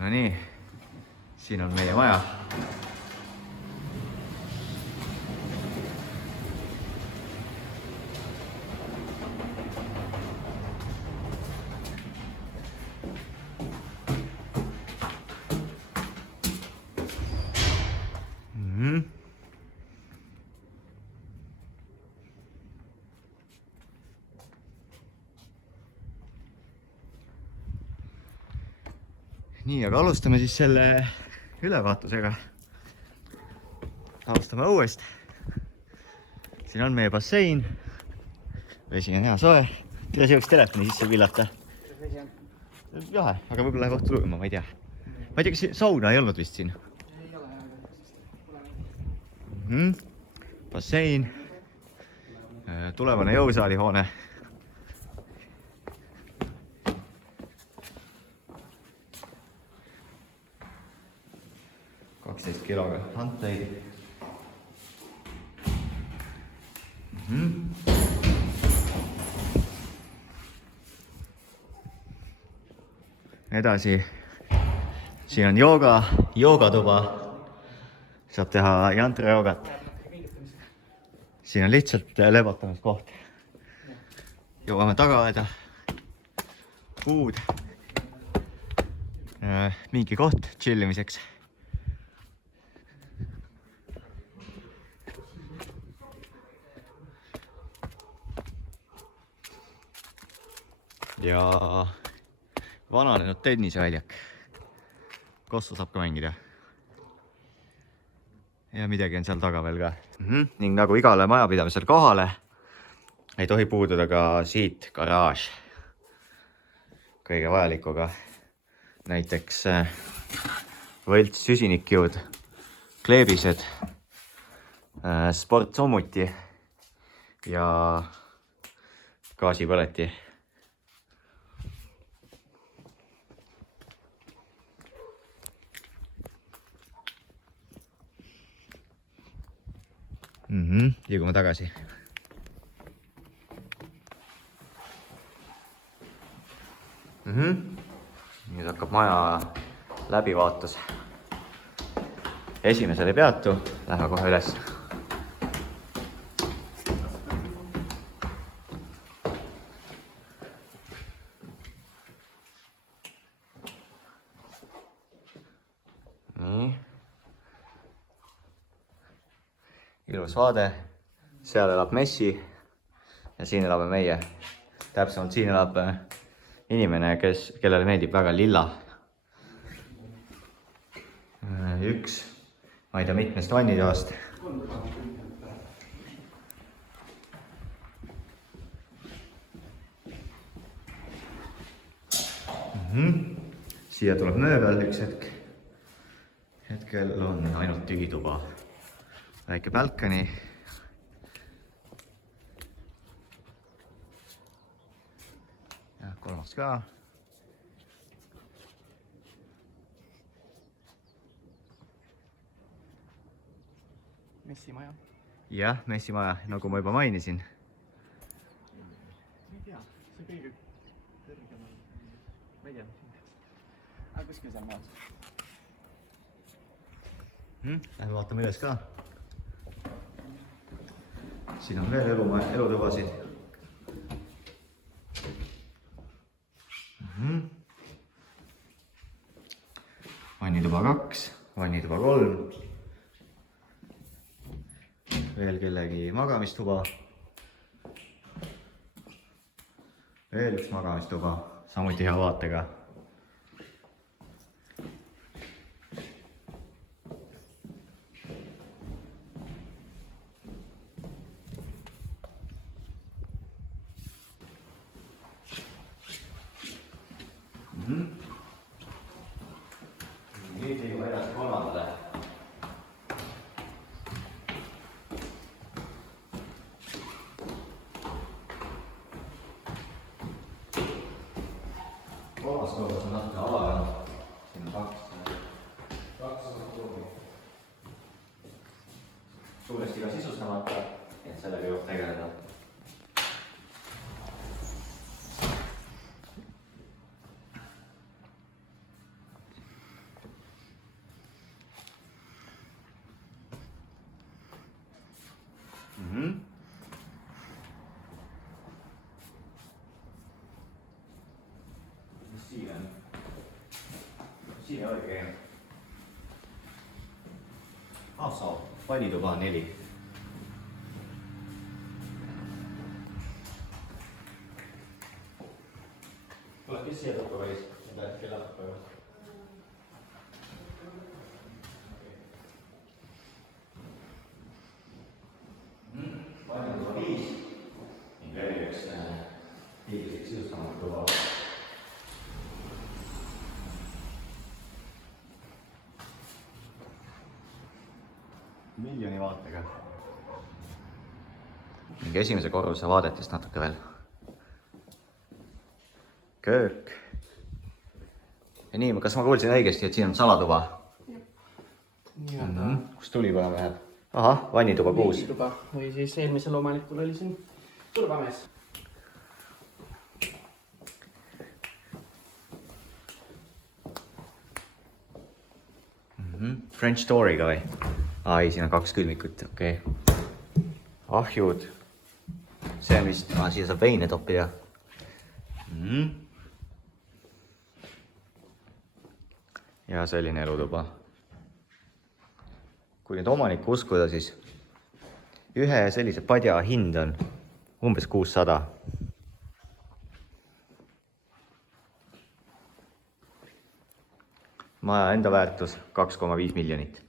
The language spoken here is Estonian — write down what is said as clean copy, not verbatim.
No nii, siin on meie maja. Nii, aga alustame siis selle ülevaatusega. Alustame õuest. Siin on meie bassein. Vesi on hea soe. Kuidas jõuks telefoni sisse pillata? Jahe, aga võib-olla läheb õhtul ujuma, ma ei tea. Ma ei tea, kas sauna ei olnud vist siin? Ei ole. Bassein. Tulevane jõusaali hoone. kiloga handleid. Edasi, siin on joogatuba. Saab teha jantra joogat. Siin on lihtsalt lebotamiskoht. Jõuame tagaaeda. Puud. Mingi koht chillimiseks. Ja vananenud tenniseväljak. Kossu saab ka mängida. Ja midagi on seal taga veel ka. Ning nagu igale majapidamisel kohale ei tohi puududa ka siit garaaž. Kõige vajalikuga. Näiteks võlts süsinikjõud, kleebised, sportsommuti ja gaasipõleti. Liigume tagasi. Nüüd hakkab maja läbivaatus. Esimesel ei peatu, lähe kohe üles. Nii. Ilus vaade. Seal elab Messi ja siin elame meie. Täpsemalt siin elab inimene, kellele meeldib väga lilla. Üks, ma ei tea, mitmest vannitoast. Siia tuleb mööbel üks hetk. Hetkel on ainult tühituba. Väike balkoni. Ja kolmas ka. Messi maja. Jah, Messi maja, nagu ma juba mainisin. Ma ei tea, see kõige kõrgem on. Ma ei tea. Aga kuskil seal maas. Lähme vaatame üles ka. Siin on veel elutubasid. Vannituba 2, vannituba 3. Veel kellegi magamistuba. Veel üks magamistuba, samuti hea vaatega. Nüüd liigume edasi kolmandale. Kolmas korras on natuke avanud. Siin on kaks ruumi. Suuresti ka sisustamata, et sellega jõuab tegeleda. Vanituba 4. Kuule, kes siia tuppa valis? Kella tuppa juurde. Vanituba 5. Ning veel üks tiigriseks sisustamata tuba. Miljoni vaatega. Ning esimese korruse vaadetest natuke veel. Köök. Ja nii, kas ma kuulsin õigesti, et siin on salatuba? Kus tuli põlema läheb? Ahah, vannituba 6. Vannituba või siis eelmisel omanikul oli siin turvamees. French dooriga või? Ai, siin on 2 külmikut, okei. Ahjud. See on vist, siia saab veine toppida. Ja selline elutuba. Kui nüüd omanikku uskuda, siis ühe sellise padja hind on umbes 600. Maja enda väärtus 2,5 miljonit.